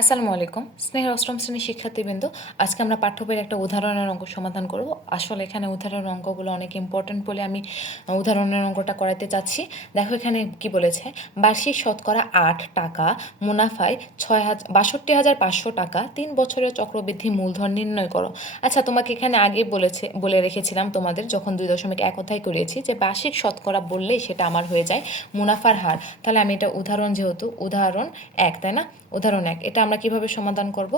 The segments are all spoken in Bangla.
আসসালামু আলাইকুম স্নেহের অষ্টম শ্রেণীর শিক্ষার্থীবৃন্দ। আজকে আমরা পাঠ্য বইয়ের একটা উদাহরণের অঙ্ক সমাধান করব। আসলে এখানে উদাহরণের অঙ্কগুলো অনেক ইম্পর্টেন্ট বলে আমি উদাহরণের অঙ্কটা করাতে চাচ্ছি। দেখো এখানে কি বলেছে, বার্ষিক শতকরা 8 টাকা মুনাফায় 62,500 টাকা 3 বছরের চক্রবৃদ্ধি মূলধন নির্ণয় করো। আচ্ছা, তোমাকে এখানে আগে বলে রেখেছিলাম তোমাদের যখন 2.1 অধ্যায় করিয়েছি যে বার্ষিক শতকরা বললেই সেটা আমার হয়ে যায় মুনাফার হার। তাহলে আমি এটা উদাহরণ, যেহেতু উদাহরণ 1, তাই না, উদাহরণ 1, এটা আমরা কিভাবে সমাধান করব?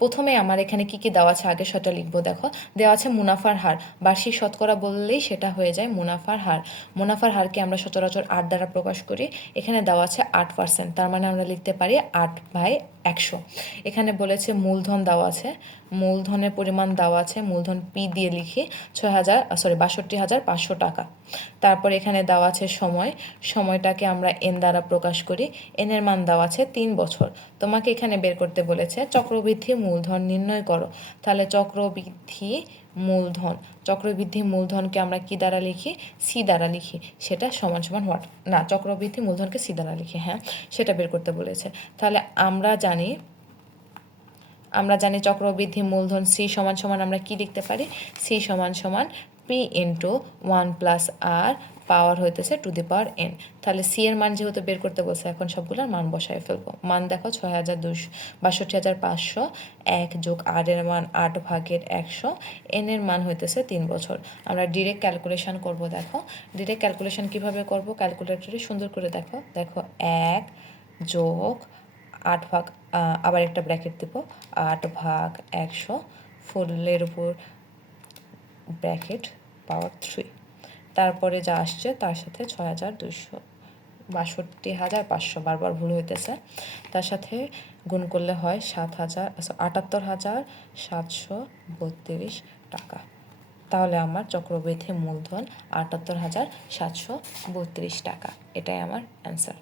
প্রথমে আমার এখানে কি কি দেওয়া আছে আগে সেটা লিখবো। দেখো দেওয়া আছে মুনাফার হার, বার্ষিক শতকরা বললেই সেটা হয়ে যায় মুনাফার হার। মুনাফার হারকে আমরা সচরাচর 8 দ্বারা প্রকাশ করি। এখানে দেওয়া আছে 8%, তার মানে আমরা লিখতে পারি 8/100। এখানে বলেছে মূলধন দেওয়া আছে, মূলধনের পরিমাণ দেওয়া আছে, মূলধন পি দিয়ে লিখি 62,500 টাকা। তারপর এখানে দেওয়া আছে সময়, সময়টাকে আমরা এন দ্বারা প্রকাশ করি, এনের মান দেওয়া আছে 3 বছর। তোমাকে এখানে বের করতে বলেছে চক্রবৃদ্ধি মূলধন নির্ণয় করো। তাহলে চক্রবৃদ্ধি মূলধনকে আমরা কি দ্বারা লিখি? সি দ্বারা লিখি। সেটা সমান সমান হোয়াট, না, চক্রবৃদ্ধি মূলধনকে সি দ্বারা লিখি, হ্যাঁ, সেটা বের করতে বলেছে। তাহলে আমরা জানি চক্রবৃদ্ধি মূলধন সি সমান সমান আমরা কি লিখতে পারি? সি সমান সমান পি ইন্টু 1+r পাওয়ার হইতেছে টু দি পাওয়ার এন। তাহলে সি এর মান যেহেতু বের করতে বলছে, এখন সবগুলোর মান বসায় ফেলবো। মান দেখো 62,500, 1 যোগ আর এর মান 8/100, এন এর মান হইতেছে 3 বছর। আমরা ডিরেক্ট ক্যালকুলেশন করব। দেখো ডিরেক্ট ক্যালকুলেশন কিভাবে করব, ক্যালকুলেটরে সুন্দর করে দেখো 1 যোগ 8 আবার একটা ব্র্যাকেট দেবো, 8/100 ফুলের উপর ব্র্যাকেট পাওয়ার 3, তারপরে যা আসছে তার সাথে 62,500 বারবার ভুল হইতেছে, তার সাথে গুণ করলে হয় 78,732 টাকা। তাহলে আমার চক্রবৃদ্ধি মূলধন 78,732 টাকা। এটাই আমার অ্যান্সার।